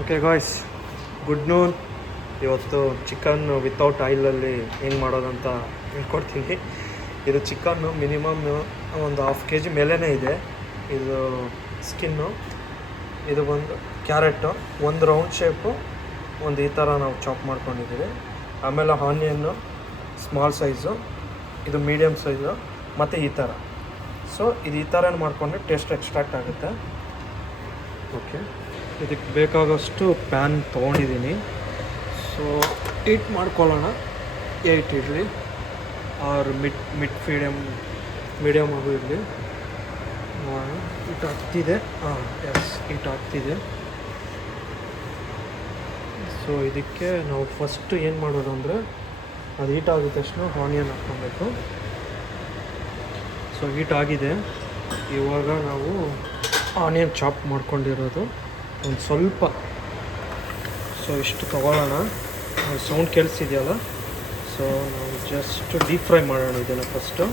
Okay guys, good ನೂನ್. ಇವತ್ತು chicken without ಆಯಿಲಲ್ಲಿ ಹೆಂಗೆ ಮಾಡೋದಂತ ಹೇಳ್ಕೊಡ್ತೀನಿ. ಇದು ಚಿಕನ್ನು ಮಿನಿಮಮ್ ಒಂದು 1/2 kg ಮೇಲೇ ಇದೆ. ಇದು ಸ್ಕಿನ್ನು, ಇದು ಬಂದು ಕ್ಯಾರೆಟು, ಒಂದು ರೌಂಡ್ ಶೇಪು, ಒಂದು ಈ ಥರ ನಾವು ಚಾಪ್ ಮಾಡ್ಕೊಂಡಿದ್ದೀವಿ. ಆಮೇಲೆ ಆನಿಯನ್ನು ಸ್ಮಾಲ್ ಸೈಜು, ಇದು ಮೀಡಿಯಮ್ ಸೈಜು, ಮತ್ತು ಈ ಥರ. ಸೊ ಇದು ಈ ಥರ ಮಾಡಿಕೊಂಡ್ರೆ ಟೇಸ್ಟ್ ಎಕ್ಸ್ಟ್ರಾಕ್ಟ್ ಆಗುತ್ತೆ. ಓಕೆ, ಇದಕ್ಕೆ ಬೇಕಾಗೋಷ್ಟು ಪ್ಯಾನ್ ತೊಗೊಂಡಿದ್ದೀನಿ. ಸೊ ಹೀಟ್ ಮಾಡ್ಕೊಳ್ಳೋಣ. 8 ಇರಲಿ ಆರ್ ಮಿಡ್ ಮೀಡಿಯಮ್ ಆಗು ಇರಲಿ. ಹೀಟ್ ಆಗ್ತಿದೆ. ಹೀಟ್ ಆಗ್ತಿದೆ. ಸೊ ಇದಕ್ಕೆ ನಾವು ಫಸ್ಟ್ ಏನು ಮಾಡೋದು ಅಂದರೆ, ಅದು ಹೀಟ್ ಆಗಿದ ತಕ್ಷಣ ಆನಿಯನ್ ಹಾಕ್ಕೊಬೇಕು. ಸೊ ಹೀಟ್ ಆಗಿದೆ. ಇವಾಗ ನಾವು ಆನಿಯನ್ ಚಾಪ್ ಮಾಡ್ಕೊಂಡಿರೋದು ಒಂದು ಸ್ವಲ್ಪ, ಸೊ ಇಷ್ಟು ತೊಗೊಳ್ಳೋಣ. ಸೌಂಡ್ ಕೇಳಿಸಿದೆಯಲ್ಲ, ಸೊ ನಾವು ಜಸ್ಟ್ ಡೀಪ್ ಫ್ರೈ ಮಾಡೋಣ ಇದನ್ನು ಫಸ್ಟು.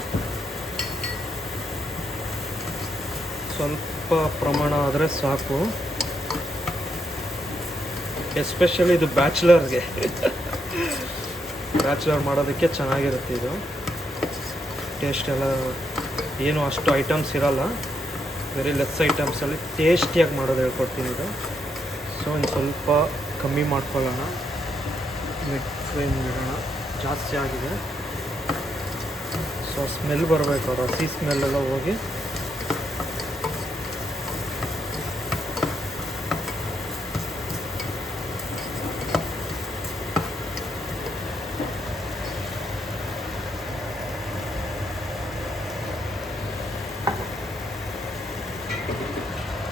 ಸ್ವಲ್ಪ ಪ್ರಮಾಣ ಆದರೆ ಸಾಕು. ಎಸ್ಪೆಷಲಿ ಇದು ಬ್ಯಾಚುಲರ್ ಮಾಡೋದಕ್ಕೆ ಚೆನ್ನಾಗಿರುತ್ತೆ. ಇದು ಟೇಸ್ಟ್ ಎಲ್ಲ ಏನು ಅಷ್ಟು ಐಟಮ್ಸ್ ಇರೋಲ್ಲ, ವೆರಿ ಲೆಸ್ ಐಟಮ್ಸಲ್ಲಿ ಟೇಸ್ಟಿಯಾಗಿ ಮಾಡೋದು ಹೇಳ್ಕೊಡ್ತೀನಿ ಇದು. ಸೊ ಒಂದು ಸ್ವಲ್ಪ ಕಮ್ಮಿ ಮಾಡ್ಕೊಳ್ಳೋಣ, ಮಿಡ್ ಫ್ಲೇಮ್ ಇಡೋಣ. ಜಾಸ್ತಿ ಆಗಿದೆ. ಸೊ ಸ್ಮೆಲ್ ಬರಬೇಕು, ಅವ್ರ ಹಸಿ ಸ್ಮೆಲ್ಲೆಲ್ಲ ಹೋಗಿ.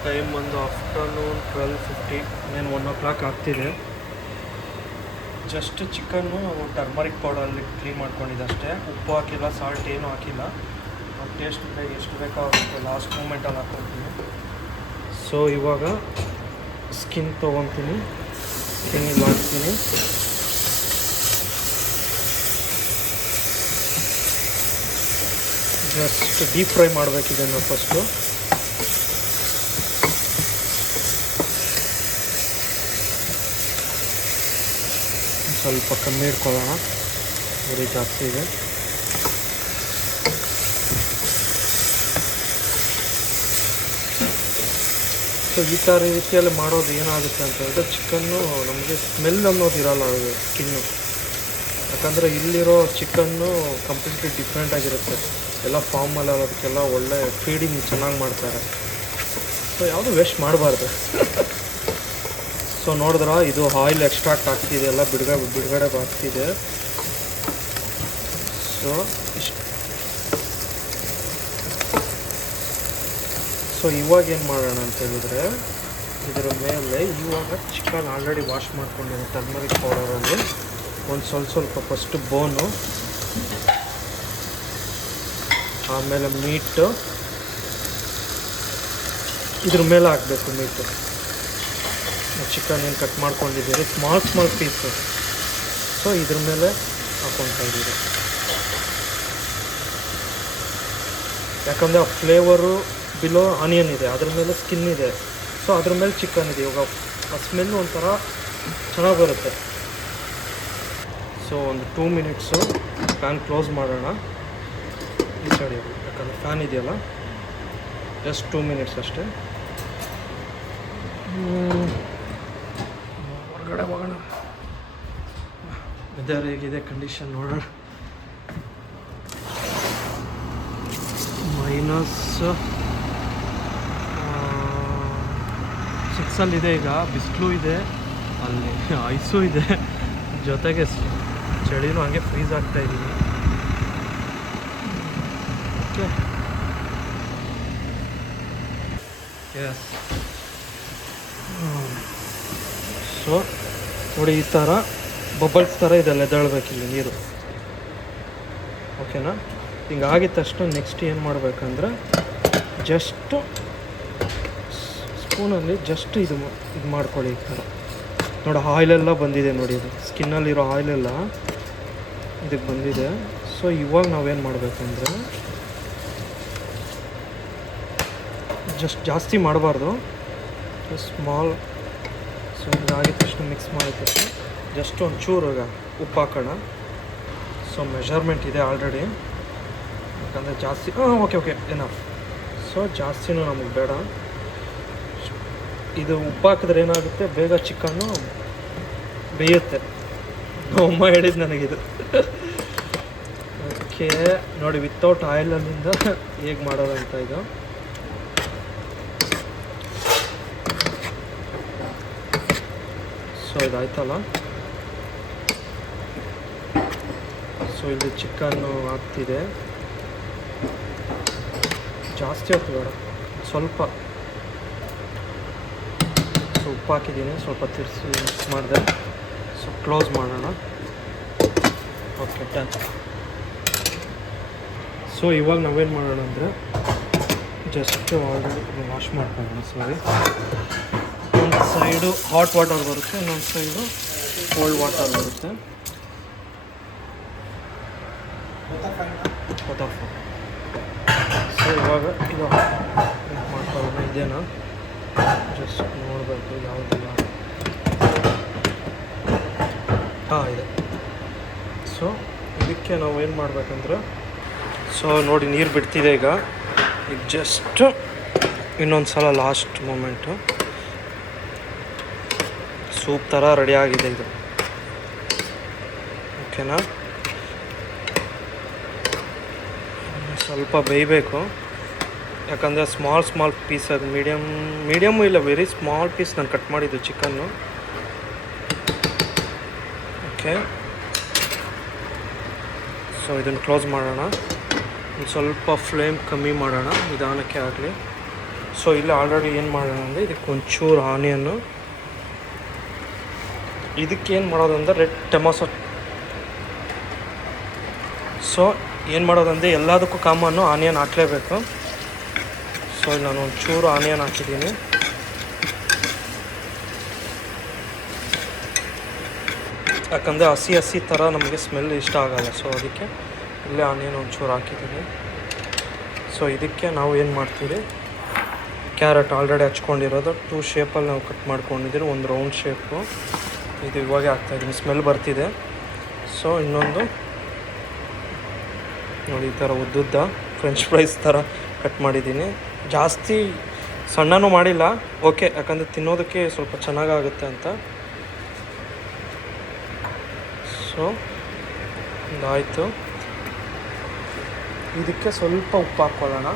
ಟೈಮ್ ಒಂದು ಆಫ್ಟರ್ನೂನ್ 12:50, ಏನು 1 o'clock ಆಗ್ತಿದೆ. ಜಸ್ಟ್ ಚಿಕನ್ನು ಟರ್ಮರಿಕ್ ಪೌಡರಲ್ಲಿ ಕ್ಲೀನ್ ಮಾಡ್ಕೊಂಡಿದ್ದೆ ಅಷ್ಟೇ. ಉಪ್ಪು ಹಾಕಿಲ್ಲ, ಸಾಲ್ಟ್ ಏನೂ ಹಾಕಿಲ್ಲ. ಟೇಸ್ಟ್ ಎಷ್ಟು ಬೇಕೋ ಅಷ್ಟು ಲಾಸ್ಟ್ ಮೂಮೆಂಟಲ್ಲಿ ಹಾಕ್ಕೊಳ್ತೀನಿ. ಸೊ ಇವಾಗ ಸ್ಕಿನ್ ತೊಗೊತೀನಿ, ಸ್ಕಿನ್ನಿಗೆ ಹಾಕ್ತೀನಿ. ಜಸ್ಟ್ ಡೀಪ್ ಫ್ರೈ ಮಾಡಬೇಕಿದನ್ನು ಫಸ್ಟು. ಸ್ವಲ್ಪ ಕಮ್ಮಿ ಇಟ್ಕೊಳ್ಳೋಣ, ಉರಿ ಜಾಸ್ತಿ ಇದೆ. ಸೊ ಈ ಥರ ರೀತಿಯಲ್ಲಿ ಮಾಡೋದು ಏನಾಗುತ್ತೆ ಅಂತ ಹೇಳಿದ್ರೆ, ಚಿಕನ್ನು ನಮಗೆ ಸ್ಮೆಲ್ ಅನ್ನೋದು ಇರೋಲ್ಲ ಅದು ಸ್ಕಿನ್ನು. ಯಾಕಂದರೆ ಇಲ್ಲಿರೋ ಚಿಕನ್ನು ಕಂಪ್ಲೀಟ್ಲಿ ಡಿಫ್ರೆಂಟ್ ಆಗಿರುತ್ತೆ. ಎಲ್ಲ ಫಾರ್ಮಲ್ಲಿ ಅದಕ್ಕೆಲ್ಲ ಒಳ್ಳೆ ಫೀಡಿಂಗ್ ಚೆನ್ನಾಗಿ ಮಾಡ್ತಾರೆ. ಸೊ ಯಾವುದು ವೇಸ್ಟ್ ಮಾಡಬಾರ್ದು. ಸೊ ನೋಡಿದ್ರೆ ಇದು ಆಯಿಲ್ ಎಕ್ಸ್ಟ್ರಾಕ್ಟ್ ಆಗ್ತಿದೆ, ಎಲ್ಲ ಬಿಡುಗಡೆ ಆಗ್ತಿದೆ. ಸೊ ಸೊ ಇವಾಗ ಏನು ಮಾಡೋಣ ಅಂತ ಹೇಳಿದ್ರೆ, ಇದರ ಮೇಲೆ ಇವಾಗ ಚಿಕನ್ ಆಲ್ರೆಡಿ ವಾಶ್ ಮಾಡ್ಕೊಂಡಿದ್ದೀನಿ ಟರ್ಮರಿಕ್ ಪೌಡರಲ್ಲಿ. ಒಂದು ಸ್ವಲ್ಪ ಫಸ್ಟು ಬೋನು, ಆಮೇಲೆ ಮೀಟು ಇದ್ರ ಮೇಲೆ ಹಾಕಬೇಕು. ಮೀಟು ಚಿಕನ್ ಏನು ಕಟ್ ಮಾಡ್ಕೊಂಡಿದ್ದೀರಿ ಸ್ಮಾಲ್ ಪೀಸು, ಸೊ ಇದ್ರ ಮೇಲೆ ಹಾಕ್ಕೊಳ್ತಾ ಇದ್ದೀರಿ. ಯಾಕಂದರೆ ಆ ಫ್ಲೇವರು ಬಿಲೋ ಆನಿಯನ್ ಇದೆ, ಅದ್ರ ಮೇಲೆ ಸ್ಕಿನ್ ಇದೆ. ಸೊ ಅದ್ರ ಮೇಲೆ ಚಿಕನ್ ಇದೆ. ಇವಾಗ ಆ ಸ್ಮೆಲ್ ಒಂಥರ ಚೆನ್ನಾಗಿ ಬರುತ್ತೆ. ಸೊ ಒಂದು 2 minutes ಫ್ಯಾನ್ ಕ್ಲೋಸ್ ಮಾಡೋಣ. ಈ ಸೈಡ್ ಯಾಕಂದರೆ ಫ್ಯಾನ್ ಇದೆಯಲ್ಲ, ಜಸ್ಟ್ 2 minutes ಅಷ್ಟೇ. ಹೊರಗಡೆ ಹೋಗೋಣ. ವೆದರ್ ಹೇಗಿದೆ ಕಂಡೀಷನ್ ನೋಡೋಣ. -6 ಇದೆ ಈಗ. ಬಿಸಿಲು ಇದೆ, ಅಲ್ಲಿ ಐಸು ಇದೆ, ಜೊತೆಗೆ ಚಳಿನೂ ಹಂಗೆ ಫ್ರೀಸ್ ಆಗ್ತಾ ಇದ್ದೀನಿ. Okay, S. ಸೊ ನೋಡಿ, ಈ ಥರ ಬಬಲ್ಸ್ ಥರ ಇದೆಲ್ಲ ಎದ್ದೇಳಬೇಕಿಲ್ಲಿ ನೀರು. ಓಕೆನಾ? ಹಿಂಗೆ ಆಗಿದ ತಕ್ಷಣ ನೆಕ್ಸ್ಟ್ ಏನು ಮಾಡಬೇಕಂದ್ರೆ, ಜಸ್ಟು ಸ್ಪೂನಲ್ಲಿ ಜಸ್ಟ್ ಇದು ಮಾಡ್ಕೊಳ್ಳಿ. ಈ ಥರ ನೋಡಿ, ಆಯಿಲೆಲ್ಲ ಬಂದಿದೆ ನೋಡಿ. ಇದು ಸ್ಕಿನ್ನಲ್ಲಿರೋ ಆಯಿಲೆಲ್ಲ ಇದಕ್ಕೆ ಬಂದಿದೆ. ಸೊ ಇವಾಗ ನಾವೇನು ಮಾಡಬೇಕಂದ್ರೆ, ಜಸ್ಟ್ ಜಾಸ್ತಿ ಮಾಡಬಾರ್ದು, ಸ್ಮಾಲ್ ಸೊ ಇದಾಗಿದ ತಕ್ಷಣ ಮಿಕ್ಸ್ ಮಾಡಿದ ತಕ್ಷಣ ಜಸ್ಟ್ ಒಂಚೂರು ಉಪ್ಪು ಹಾಕೋಣ. ಸೊ ಮೆಷರ್ಮೆಂಟ್ ಇದೆ ಆಲ್ರೆಡಿ, ಯಾಕಂದರೆ ಜಾಸ್ತಿ ಓಕೆ ಎನಫ್. ಸೊ ಜಾಸ್ತಿನೂ ನಮಗೆ ಬೇಡ. ಇದು ಉಪ್ಪು ಹಾಕಿದ್ರೆ ಏನಾಗುತ್ತೆ, ಬೇಗ ಚಿಕನ್ನು ಬೇಯುತ್ತೆ. ಅಮ್ಮ ಹೇಳಿದ್ದು ನನಗಿದು. ಓಕೆ ನೋಡಿ, ವಿತೌಟ್ ಆಯಿಲಲ್ಲಿಂದ ಹೇಗೆ ಮಾಡೋದಂತ ಇದು. ಸೊ ಇದಾಯ್ತಲ್ಲ. ಸೊ ಇಲ್ಲಿ ಚಿಕನ್ನು ಆಗ್ತಿದೆ. ಜಾಸ್ತಿ ಹೊತ್ತು ಬೇಡ, ಸ್ವಲ್ಪ ಉಪ್ಪು ಹಾಕಿದ್ದೀನಿ, ಸ್ವಲ್ಪ ತಿರ್ಸಿ ಮಿಕ್ಸ್ ಮಾಡಿದೆ. ಸೊ ಕ್ಲೋಸ್ ಮಾಡೋಣ. Okay done. ಸೊ ಇವಾಗ ನಾವೇನು ಮಾಡೋಣ ಅಂದರೆ ಜಸ್ಟ್ ಆಲ್ರೆಡಿ ವಾಶ್ ಮಾಡ್ಕೊಳ್ಳೋಣ. ಸಾರಿ, ಒಂದು ಸೈಡು ಹಾಟ್ ವಾಟರ್ ಬರುತ್ತೆ, ಇನ್ನೊಂದು ಸೈಡು ಕೋಲ್ಡ್ ವಾಟರ್ ಬರುತ್ತೆ. ಸೊ ಇವಾಗ ಇದು ಮಾಡ್ಕೊಳ್ಳೋಣ. ಇದೇನಾ ಜಸ್ಟ್ ನೋಡಬೇಕು ಯಾವುದಿಲ್ಲ. ಇದೆ. ಸೊ ಇದಕ್ಕೆ ನಾವು ಏನು ಮಾಡಬೇಕಂದ್ರೆ, ಸೊ ನೋಡಿ ನೀರು ಬಿಡ್ತಿದೆ ಈಗ ಜಸ್ಟ್ ಇನ್ನೊಂದು ಸಲ ಲಾಸ್ಟ್ ಮೂಮೆಂಟು. ಸೂಪ್ ಥರ ರೆಡಿ ಆಗಿದೆ ಇದು. ಓಕೆನಾ, ಸ್ವಲ್ಪ ಬೇಯಬೇಕು, ಯಾಕಂದರೆ ಸ್ಮಾಲ್ ಪೀಸಾಗಿ ಮೀಡಿಯಮ್ಮು ಇಲ್ಲ, ವೆರಿ ಸ್ಮಾಲ್ ಪೀಸ್ ನಾನು ಕಟ್ ಮಾಡಿದ್ದು ಚಿಕನ್ನು. ಓಕೆ, ಸೊ ಇದನ್ನು ಕ್ಲೋಸ್ ಮಾಡೋಣ. ಒಂದು ಸ್ವಲ್ಪ ಫ್ಲೇಮ್ ಕಮ್ಮಿ ಮಾಡೋಣ, ನಿಧಾನಕ್ಕೆ ಆಗಲಿ. ಸೊ ಇಲ್ಲಿ ಆಲ್ರೆಡಿ ಏನು ಮಾಡೋಣ ಅಂದರೆ, ಇದಕ್ಕೆ ಒಂಚೂರು ಆನಿಯನ್ನು, ಇದಕ್ಕೇನು ಮಾಡೋದಂದ್ರೆ ರೆಡ್ ಟೊಮೊಟೊ. ಸೊ ಏನು ಮಾಡೋದಂದರೆ ಎಲ್ಲದಕ್ಕೂ ಕಾಮನ್ನು ಆನಿಯನ್ ಹಾಕಲೇಬೇಕು. ಸೊ ಇಲ್ಲಿ ನಾನು ಒಂಚೂರು ಆನಿಯನ್ ಹಾಕಿದ್ದೀನಿ. ಯಾಕಂದರೆ ಹಸಿ ಥರ ನಮಗೆ ಸ್ಮೆಲ್ ಇಷ್ಟ ಆಗಲ್ಲ. ಸೊ ಅದಕ್ಕೆ ಇಲ್ಲೇ ಆನಿಯನ್ ಒಂಚೂರು ಹಾಕಿದ್ದೀನಿ. ಸೊ ಇದಕ್ಕೆ ನಾವು ಏನು ಮಾಡ್ತೀವಿ, ಕ್ಯಾರೆಟ್ ಆಲ್ರೆಡಿ ಹಚ್ಕೊಂಡಿರೋದು 2 ಶೇಪಲ್ಲಿ ನಾವು ಕಟ್ ಮಾಡ್ಕೊಂಡಿದ್ದೀವಿ. ಒಂದು ರೌಂಡ್ ಶೇಪು ಇದು ಇವಾಗೆ ಹಾಕ್ತಾಯಿದ್ದೀನಿ, ಸ್ಮೆಲ್ ಬರ್ತಿದೆ. ಸೊ ಇನ್ನೊಂದು ನೋಡಿ, ಈ ಥರ ಉದ್ದುದ್ದ ಫ್ರೆಂಚ್ ಫ್ರೈಸ್ ಥರ ಕಟ್ ಮಾಡಿದ್ದೀನಿ. ಜಾಸ್ತಿ ಸಣ್ಣನೂ ಮಾಡಿಲ್ಲ, ಓಕೆ, ಯಾಕಂದರೆ ತಿನ್ನೋದಕ್ಕೆ ಸ್ವಲ್ಪ ಚೆನ್ನಾಗಾಗುತ್ತೆ ಅಂತ. ಸೊ ಇದಾಯಿತು. ಇದಕ್ಕೆ ಸ್ವಲ್ಪ ಉಪ್ಪು ಹಾಕ್ಕೊಳ್ಳೋಣ.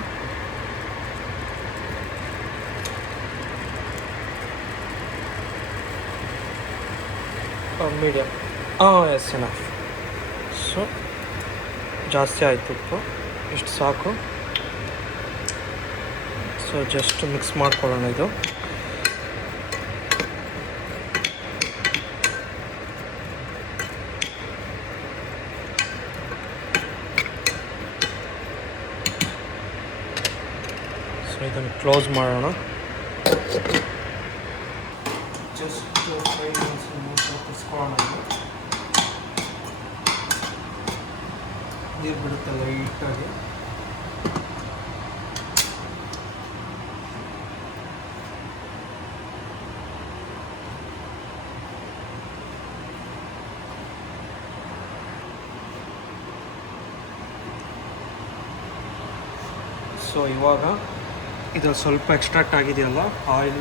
Medium, S enough. ಸೊ ಜಾಸ್ತಿ ಆಯಿತು ಉಪ್ಪು, ಇಷ್ಟು ಸಾಕು. ಸೊ ಜಸ್ಟ್ ಮಿಕ್ಸ್ ಮಾಡ್ಕೊಳ್ಳೋಣ ಇದು. ಸೊ ಇದನ್ನು ಕ್ಲೋಸ್ ಮಾಡೋಣ. ಜಸ್ಟ್ ನೀರು ಬಿಡುತ್ತೆ ಲೈಟಾಗಿ. ಸೊ ಇವಾಗ ಇದು ಸ್ವಲ್ಪ ಎಕ್ಸ್ಟ್ರಾಕ್ಟ್ ಆಗಿದೆಯಲ್ಲ ಆಯಿಲ್,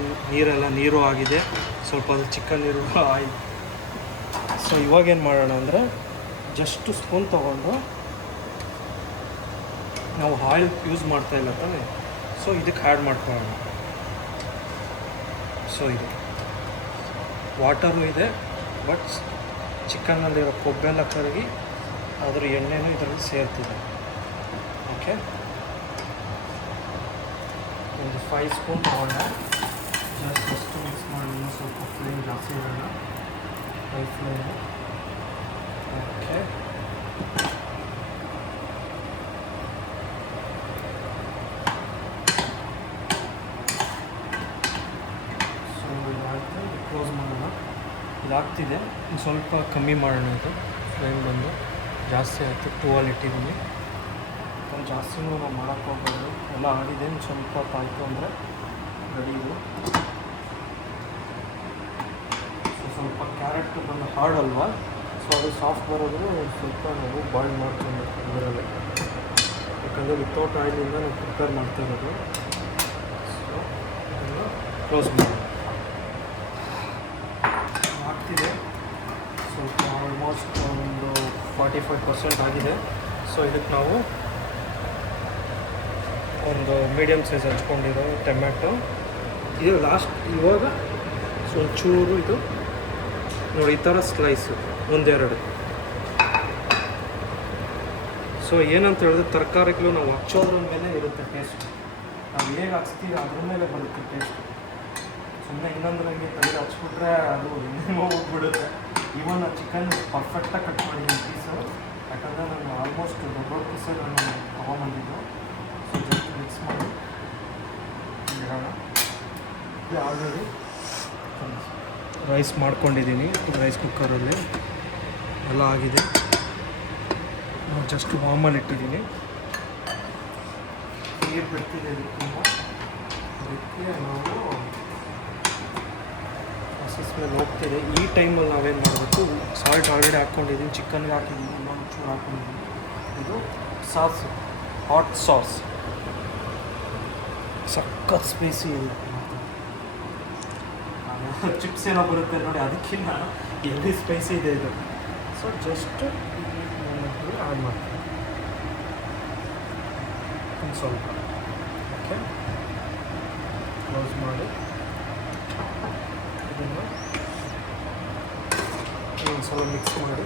ನೀರು ಆಗಿದೆ, ಸ್ವಲ್ಪ ಅದು ಚಿಕನ್ ನೀರು ಆಯಿಲ್. ಸೊ ಇವಾಗೇನು ಮಾಡೋಣ ಅಂದರೆ, ಜಸ್ಟ್ ಸ್ಪೂನ್ ತೊಗೊಂಡು, ನಾವು ಆಯಿಲ್ ಯೂಸ್ ಮಾಡ್ತಾಯಿಲ್ಲ ತಾನೆ, ಸೊ ಇದಕ್ಕೆ ಆ್ಯಡ್ ಮಾಡ್ಕೊಳ್ಳೋಣ. ಸೊ ಇದು ವಾಟರು ಇದೆ, ಬಟ್ ಚಿಕನ್ನಲ್ಲಿರೋ ಕೊಬ್ಬೆಲ್ಲ ಕರಗಿ ಅದರ ಎಣ್ಣೆನೂ ಇದರಲ್ಲಿ ಸೇರ್ತಿದೆ. ಓಕೆ, ಒಂದು 5 ಸ್ಪೂನ್ ತೊಗೊಂಡ, ಜಸ್ಟ್ ಮಿಕ್ಸ್ ಮಾಡಿ. ಸ್ವಲ್ಪ ಫ್ಲೇಮ್ ಜಾಸ್ತಿ ಇರೋಣ, ಹೈ ಫ್ಲೇಮು. ಓಕೆ, ಸೊ ಇದಾಯಿತು. ಕ್ಲೋಸ್ ಮಾಡೋಣ. ಇದಾಗ್ತಿದೆ, ಸ್ವಲ್ಪ ಕಮ್ಮಿ ಮಾಡೋಣ. ಇದು ಫ್ಲೇಮ್ ಬಂದು ಜಾಸ್ತಿ ಆಯಿತು, 2 ಇಟ್ಟಿದ್ದೀನಿ. ಜಾಸ್ತಿನೂ ನಾವು ಮಾಡೋಕ್ಕೆ ಹೋಗ್ಬೋದು, ಎಲ್ಲ ಆಡಿದೆ. ಸ್ವಲ್ಪ ಹೊತ್ತು ಆಯಿತು ಅಂದರೆ ರೆಡಿ ಇದು. ಸ್ವಲ್ಪ ಕ್ಯಾರೆಟ್ ಬಂದು ಹಾರ್ಡ್ ಅಲ್ವಾ, ಸೊ ಅದು ಸಾಫ್ಟ್ ಬರೋದು ಸ್ವಲ್ಪ ನಾವು ಬಾಯ್ಲ್ ಮಾಡ್ಕೊಬೇಕು ಅದರಲ್ಲೇ, ಯಾಕಂದರೆ ವಿತೌಟ್ ಆಯಿಲಿಂದ ನಾವು ಪ್ರಿಪೇರ್ ಮಾಡ್ತಾ ಇರೋದು. ಸೊ ಇದನ್ನು ಕ್ಲೋಸ್ ಮಾಡಿ ಆಗ್ತಿದೆ. ಸ್ವಲ್ಪ ಆಲ್ಮೋಸ್ಟ್ ಒಂದು 45% ಆಗಿದೆ. ಸೊ ಇದಕ್ಕೆ ನಾವು ಒಂದು ಮೀಡಿಯಮ್ ಸೈಜ್ ಹಚ್ಕೊಂಡಿರೋ ಟೊಮ್ಯಾಟೊ ಇದು ಲಾಸ್ಟ್ ಇವಾಗ ಒಂಚೂರು ಇದು ನೋಡಿ ಈ ಥರ ಸ್ಲೈಸು ಒಂದೆರಡು. ಸೊ ಏನಂತ ಹೇಳಿದ್ರೆ ತರಕಾರಿಗಳು ನಾವು ಹಚ್ಚೋದ್ರ ಮೇಲೆ ಇರುತ್ತೆ ಟೇಸ್ಟ್, ನಾವು ಹೇಗೆ ಹಚ್ತೀವಿ ಅದ್ರ ಮೇಲೆ ಬರುತ್ತೆ ಟೇಸ್ಟ್. ಸುಮ್ಮನೆ ಇನ್ನೊಂದು ಹಂಗೆ ತೆಗೆದು ಹಚ್ಬಿಟ್ರೆ ಅದು ಇನ್ನೇನೋ ಹೋಗ್ಬಿಡುತ್ತೆ. ಇವನ್ ಆ ಚಿಕನ್ ಪರ್ಫೆಕ್ಟಾಗಿ ಕಟ್ ಮಾಡಿದ್ದೀನಿ ಪೀಸು, ಯಾಕಂದರೆ ನಾನು ಆಲ್ಮೋಸ್ಟ್ ದೊಡ್ಡ ಪೀಸೇ ನಾನು ತೊಗೊಂಬಂದಿದ್ದು. ಸೊ ಜಸ್ಟ್ ಮಿಕ್ಸ್ ಮಾಡಿ ಇಡೋಣ. ಇದು ಆಲ್ರೆಡಿ ರೈಸ್ ಮಾಡ್ಕೊಂಡಿದ್ದೀನಿ ರೈಸ್ ಕುಕ್ಕರಲ್ಲಿ, ಎಲ್ಲ ಆಗಿದೆ. ಜಸ್ಟ್ ವಾಮಲ್ಲಿ ಇಟ್ಟಿದ್ದೀನಿ, ನೀರು ಬಿಡ್ತಿದೆ ಇದಕ್ಕಿಂತ. ಅದಕ್ಕೆ ನಾವು ಹಸಿ ಸ್ಮೆಲ್ ಹೋಗ್ತಿದೆ. ಈ ಟೈಮಲ್ಲಿ ನಾವೇನು ಮಾಡಬೇಕು, ಸಾಲ್ಟ್ ಆಲ್ರೆಡಿ ಹಾಕ್ಕೊಂಡಿದ್ದೀನಿ, ಚಿಕನ್ಗೆ ಹಾಕಿದ್ದೀನಿ, ಇನ್ನೊಂದು ಚೂರು ಹಾಕ್ಕೊಂಡಿದ್ದೀನಿ. ಇದು ಸಾಸ್, ಹಾಟ್ ಸಾಸ್, ಸಖತ್ ಸ್ಪೈಸಿ ಇದೆ. ಚಿಪ್ಸ್ ಏನೋ ಬರುತ್ತೆ ನೋಡಿ, ಅದಕ್ಕಿಂತ ಎಲ್ಲಿ ಸ್ಪೈಸಿ ಇದೆ ಇದು. ಸೊ ಜಸ್ಟ್ ಆ್ಯಡ್ ಮಾಡ್ತೀನಿ ಒಂದು ಸ್ವಲ್ಪ. ಓಕೆ, ಕ್ಲೋಸ್ ಮಾಡಿ ಇದನ್ನು ಒಂದು ಸಲ ಮಿಕ್ಸ್ ಮಾಡಿ.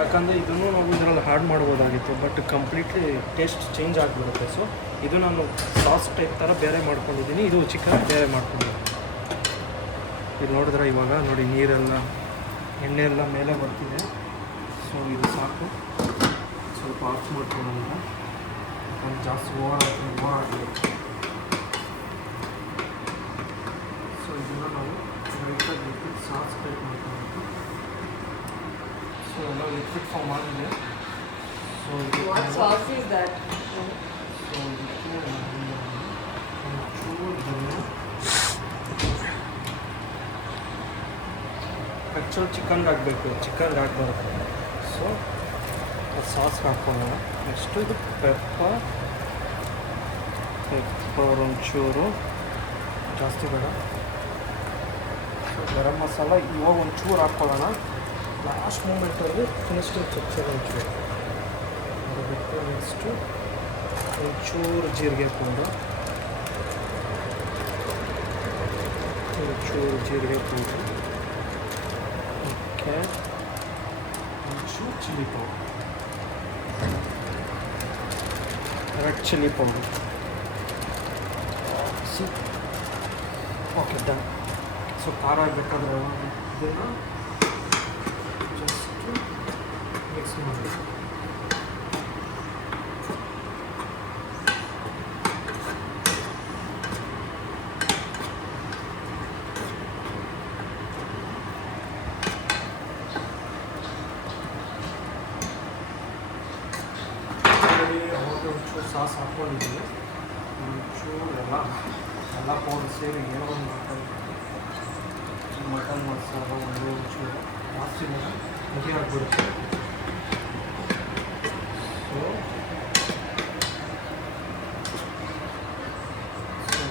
ಯಾಕಂದರೆ ಇದನ್ನು ನಾವು ಇದರಲ್ಲಿ ಆ್ಯಡ್ ಮಾಡ್ಬೋದಾಗಿತ್ತು, ಬಟ್ ಕಂಪ್ಲೀಟ್ಲಿ ಟೇಸ್ಟ್ ಚೇಂಜ್ ಆಗಿಬಿಡುತ್ತೆ. ಸೊ ಇದು ನಾನು ಸಾಸ್ ಟೈಪ್ ಥರ ಬೇರೆ ಮಾಡ್ಕೊಂಡಿದ್ದೀನಿ, ಇದು ಚಿಕನ್ ಬೇರೆ ಮಾಡ್ಕೊಂಡಿದ್ದೀನಿ. ಇದು ನೋಡಿದ್ರೆ ಇವಾಗ ನೋಡಿ ನೀರೆಲ್ಲ ಎಣ್ಣೆ ಎಲ್ಲ ಮೇಲೆ ಬರ್ತಿದೆ. ಸೊ ಇದು ಸಾಕು, ಸ್ವಲ್ಪ ಆಫ್ ಮಾಡ್ಕೊಳ್ಳೋಣ, ಯಾಕಂದ್ರೆ ಜಾಸ್ತಿ ಓವರ್ ಸೊ ಇದನ್ನು ನಾವು ಲೈಟಾಗಿ ಲಿಕ್ವಿಡ್ ಸಾಸ್ ಟೈಪ್ ಮಾಡ್ಕೊಬೇಕು. ಸೊ ಎಲ್ಲ ಲಿಕ್ವಿಡ್ ಫಾರ್ಮ್ ಆಗಿದೆ. ಸೊ ಇದು ಸಾಸ್ ಇಸ್ ದಟ್. ಸೊ ಇದಕ್ಕೆ ಒಂಚೂರು ಆ್ಯಕ್ಚುಲ್ ಚಿಕನ್ಗೆ ಹಾಕಬೇಕು, ಚಿಕನ್ಗೆ ಹಾಕ್ಬಾರ್ದು. ಸೊ ಸಾಸ್ ಹಾಕ್ಕೊಳ್ಳೋಣ. ನೆಕ್ಸ್ಟು ಇದು ಪೆಪ್ಪರ್ ಒಂಚೂರು ಜಾಸ್ತಿ ಬೇಡ. ಸೊ ಗರಂ ಮಸಾಲ ಇವಾಗ ಒಂಚೂರು ಹಾಕ್ಕೊಳ್ಳೋಣ, ಲಾಸ್ಟ್ ಮೂಮೆಂಟಲ್ಲಿ ಫಿನಿಶಿಂಗ್ ಟೆಕ್ಸ್ಚರ್ ಒಂಚೂರು. ಅದು ಬಿಟ್ಟು ನೆಕ್ಸ್ಟು ಒಂಚೂರು ಜೀರಿಗೆ ಪೌಡರ್, ಒಂಚೂರು ಜೀರಿಗೆ ಪೌಡರ್. ಓಕೆ, ಒಂಚೂರು chilli powder, red chilli powder. Okay, done. So ಖಾರ ಬೇಕಾದ್ರೆ ಇದನ್ನು ಜಸ್ಟ್ ಮಿಕ್ಸ್ ಮಾಡಿ. ಒಂಚೂರು ಸಾಸ್ ಹಾಕ್ಕೊಂಡಿದ್ದೀನಿ, ಒಂಚೂರು ಎಲ್ಲ ಪೌಡರ್ ಸೇರಿ ಏನೋ ಒಂದು ಮಟನ್ ಮಸಾಲ ಒಂಚೂರು ಜಾಸ್ತಿ ಮುಗಿ ಆಗಿಬಿಡುತ್ತೆ. ಸೊ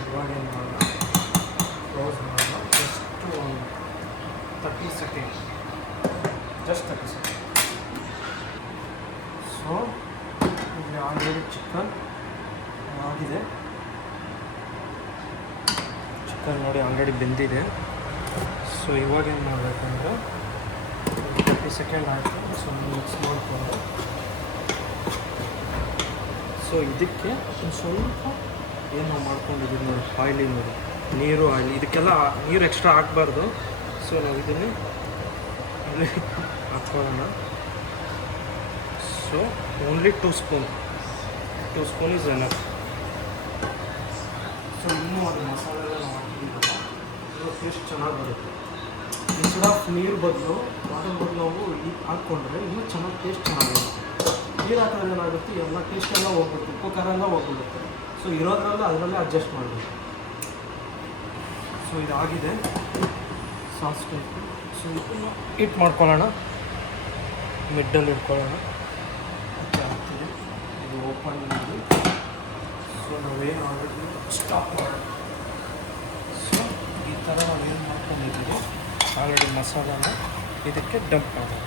ಇವಾಗ ಏನು ಮಾಡೋಣ, ಕ್ಲೋಸ್ ಮಾಡೋಣ. ಜಸ್ಟ್ ಒಂದು 30 ಸೆಕೆಂಡ್, ಜಸ್ಟ್ 30 ಸೆಕೆಂಡ್. ಸೊ ಇಲ್ಲಿ ಆಲ್ರೆಡಿ ಚಿಕನ್ ಆಗಿದೆ, ಚಿಕನ್ ನೋಡಿ ಆಲ್ರೆಡಿ ಬೆಂದಿದೆ. ಸೊ ಇವಾಗ ಏನು ಮಾಡಬೇಕಂದ್ರೆ 30 ಸೆಕೆಂಡ್ ಆಯಿತು. ಸೊ ಮಿಕ್ಸ್ ಮಾಡಿಕೊಂಡು ಸೊ ಇದಕ್ಕೆ ಒಂದು ಸ್ವಲ್ಪ ಏನು ನಾವು ಮಾಡ್ಕೊಂಡಿದ್ದೀವಿ ನೋಡಿ, ಆಯಿಲಿ ನೋಡಿ, ನೀರು ಆಯಿಲ್, ಇದಕ್ಕೆಲ್ಲ ನೀರು ಎಕ್ಸ್ಟ್ರಾ ಹಾಕಬಾರ್ದು. ಸೊ ನಾವು ಇದನ್ನು ಇಲ್ಲಿ ಹಾಕ್ಕೊಳ್ಳೋಣ. So only 2 spoon is enough. So ಇನ್ನೂ ಅದು ಮಸಾಲೆ ಎಲ್ಲ ನಾವು ಹಾಕಿದ್ದೀವಲ್ಲ, ಇದು ಟೇಸ್ಟ್ ಚೆನ್ನಾಗಿ ಬರುತ್ತೆ. ಇನ್ಸ್ಟೆಡ್ ಆಫ್ ನೀರು ಬದಲು ವಾಟರ್ ಬದಲು ನಾವು ಈ ಹಾಕ್ಕೊಂಡ್ರೆ ಇನ್ನೂ ಚೆನ್ನಾಗಿ ಟೇಸ್ಟ್ ಚೆನ್ನಾಗಿರುತ್ತೆ. ನೀರು ಹಾಕೋದ್ರೆ ಏನಾಗುತ್ತೆ, ಎಲ್ಲ ಟೇಸ್ಟ್ ಎಲ್ಲ ಹೋಗ್ಬಿಡುತ್ತೆ, ಉಪ್ಪು ಖಾರ ಎಲ್ಲ ಹೋಗ್ಬಿಡುತ್ತೆ. ಸೊ ಇರೋದ್ರಲ್ಲ ಅದರಲ್ಲೇ ಅಡ್ಜಸ್ಟ್ ಮಾಡಬೇಕು. ಸೊ ಇದಾಗಿದೆ ಸಾಸ್ ಟೈಪು. ಸೊ ಇದನ್ನು ಹೀಟ್ ಮಾಡ್ಕೊಳ್ಳೋಣ, ಮಿಡ್ಡಲ್ಲಿ ಇಟ್ಕೊಳ್ಳೋಣ. ಓಕೆ, ಆಗ್ತಿದೆ. ಇದು ಓಪನ್ ಮಾಡಿ. ಸೊ ನಾವೇನು ಆಲ್ರೆಡಿ ಸ್ಟಾಪ್ ಮಾಡೋಣ. ಸೊ ಈ ಥರ ನಾವೇನು ಮಾಡ್ಕೊಂಡಿದ್ದೀವಿ ಆಲ್ರೆಡಿ ಮಸಾಲಾನ ಇದಕ್ಕೆ ಡಂಪ್ ಮಾಡೋಣ.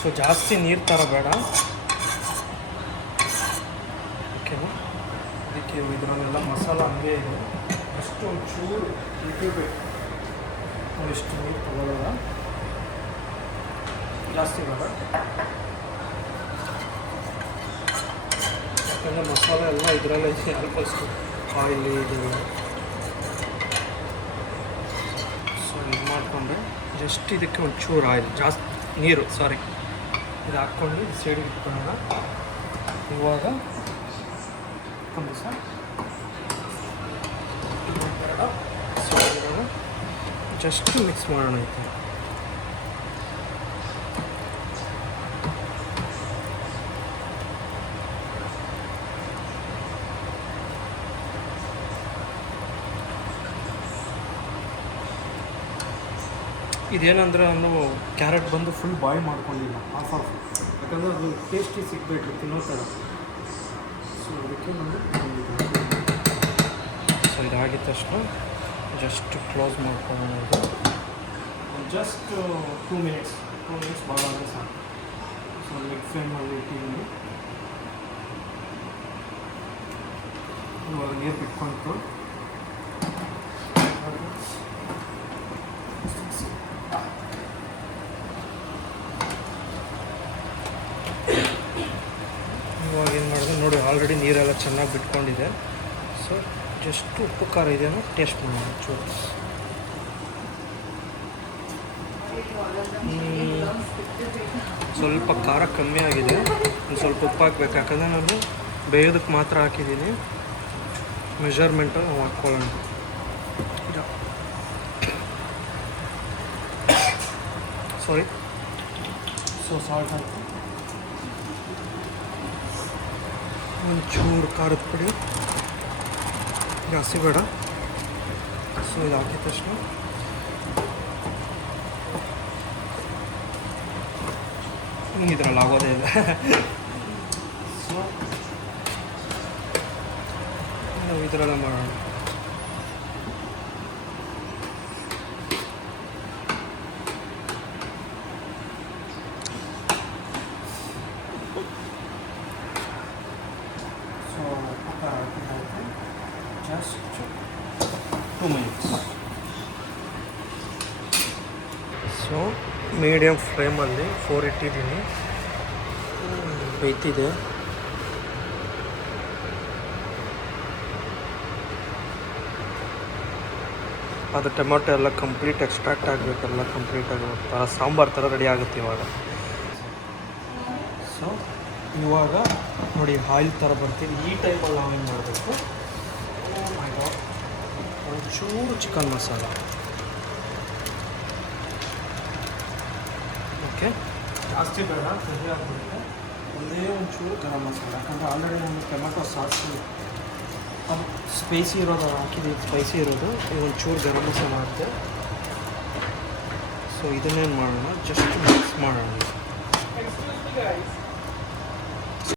ಸೊ ಜಾಸ್ತಿ ನೀರು ಥರ ಬೇಡ, ಓಕೆನಾ. ಅದಕ್ಕೆ ಇದರಲ್ಲೆಲ್ಲ ಮಸಾಲ ಹಂಗೆ ಇದೆ, ಅಷ್ಟು ಒಂಚೂರು ಇಡಬೇಕು. ಎಷ್ಟು ನೀರು ತಗೊಳ್ಳೋಲ್ಲ, ಜಾಸ್ತಿ ಬೇಡ, ಯಾಕಂದರೆ ಮಸಾಲೆ ಎಲ್ಲ ಇದರಲ್ಲೇ ಆಲ್ಮೋಸ್ಟ್ ಆಯಿಲ್ ಇದೆಲ್ಲ. ಸೊ ಇದು ಮಾಡಿಕೊಂಡು ಜಸ್ಟ್ ಇದಕ್ಕೆ ಒಂಚೂರು ಆಯಿಲ್ ಜಾಸ್ತಿ ನೀರು ಇದು ಹಾಕ್ಕೊಂಡು ಸೈಡಿಗೆ ಇಟ್ಕೊಳ್ಳೋಣ. ಇವಾಗ ಜಸ್ಟ್ ಮಿಕ್ಸ್ ಮಾಡೋಣ. ಐತೆ ಇದೇನಂದರೆ ನಾನು ಕ್ಯಾರೆಟ್ ಬಂದು ಫುಲ್ ಬಾಯ್ ಮಾಡ್ಕೊಂಡಿಲ್ಲ, ಹಾಫ್ ಯಾಕಂದರೆ ಅದು ಟೇಸ್ಟಿ ಸಿಗಬೇಕು ತಿನ್ನೋ ಥರ. ಸೊ ಅದಕ್ಕೆ ನಾನು ಸೊ ಇದಾಗಿದ್ದ ತಕ್ಷಣ ಜಸ್ಟ್ ಕ್ಲೋಸ್ ಮಾಡ್ಕೊಳ್ಳೋಣ. ಇದು ಜಸ್ಟ್ 2 ಮಿನಿಟ್ಸ್ ಭಾಳ ಅಂದರೆ ಸಾಕು. ಸೊ ಮಿಡ್ ಫ್ಲೇಮಲ್ಲಿ ಇಟ್ಟಿದ್ದೀನಿ. ಇವಾಗ ನೀರು ಬಿಟ್ಕೊಂಡು ಇವಾಗ ಏನು ಮಾಡಿದೆ ನೋಡಿ, ಆಲ್ರೆಡಿ ನೀರೆಲ್ಲ ಚೆನ್ನಾಗಿ ಬಿಟ್ಕೊಂಡಿದೆ. ಸೊ ಜಸ್ಟ್ ಉಪ್ಪು ಖಾರ ಇದೆಯೋ ಟೇಸ್ಟ್ ಮಾಡೋಣ ಚೂರು. ಸ್ವಲ್ಪ ಖಾರ ಕಮ್ಮಿ ಆಗಿದೆ, ಒಂದು ಸ್ವಲ್ಪ ಉಪ್ಪು ಹಾಕ್ಬೇಕು, ಯಾಕಂದರೆ ನಾನು ಬೇಯೋದಕ್ಕೆ ಮಾತ್ರ ಹಾಕಿದ್ದೀನಿ. ಮೆಜರ್ಮೆಂಟು ನಾವು ಹಾಕ್ಕೊಳ್ಳೋಣ. ಸಾರಿ, ಸೊ ಸಾಲ್ಟ್ ಹಾಕಿ ಒಂಚೂರು ಖಾರದ ಪುಡಿ, ಜಾಸ್ತಿ ಬೇಡ. ಸೊ ಇದು ಹಾಕಿದ ತಕ್ಷಣ ಇದರಲ್ಲಿ ಆಗೋದೇ ಇಲ್ಲ. ಸೊ ನಾವು ಇದರಲ್ಲೇ ಮಾಡೋಣ. So just 2 minutes. So medium ಫ್ಲೇಮಲ್ಲಿ 4 ಇಟ್ಟಿದ್ದೀನಿ, ಬೇಯ್ತಿದೆ. ಅದು ಟೊಮೆಟೊ ಎಲ್ಲ ಕಂಪ್ಲೀಟ್ ಎಕ್ಸ್ಟ್ರಾಕ್ಟ್ ಆಗಬೇಕೆಲ್ಲ ಕಂಪ್ಲೀಟಾಗಿ ಒಂಥರ ಸಾಂಬಾರು ಥರ ರೆಡಿ ಆಗುತ್ತೆ ಇವಾಗ. ಸೊ ಇವಾಗ ನೋಡಿ ಆಯಿಲ್ ಥರ ಬರ್ತೀವಿ. ಈ ಟೈಮಲ್ಲಿ ನಾವೇನು ಮಾಡಬೇಕು, ಒಂಚೂರು ಚಿಕನ್ ಮಸಾಲ, ಓಕೆ, ಜಾಸ್ತಿ ಬೇಡ, ಸರಿ ಆಗಿಬಿಡುತ್ತೆ. ಒಂದೇ ಒಂಚೂರು ಗರಂ ಮಸಾಲ, ಯಾಕಂದರೆ ಆಲ್ರೆಡಿ ನಾನು ಟೊಮೆಟೊ ಸಾಸ್ ಅದು ಸ್ಪೈಸಿ ಇರೋದು ಹಾಕಿದ್ದೀವಿ, ಸ್ಪೈಸಿ ಇರೋದು. ಒಂಚೂರು ಗರಂ ಮಸಾಲ ಹಾಕಿದೆ. ಸೊ ಇದನ್ನೇನು ಮಾಡೋಣ, ಜಸ್ಟ್ ಮಿಕ್ಸ್ ಮಾಡೋಣ.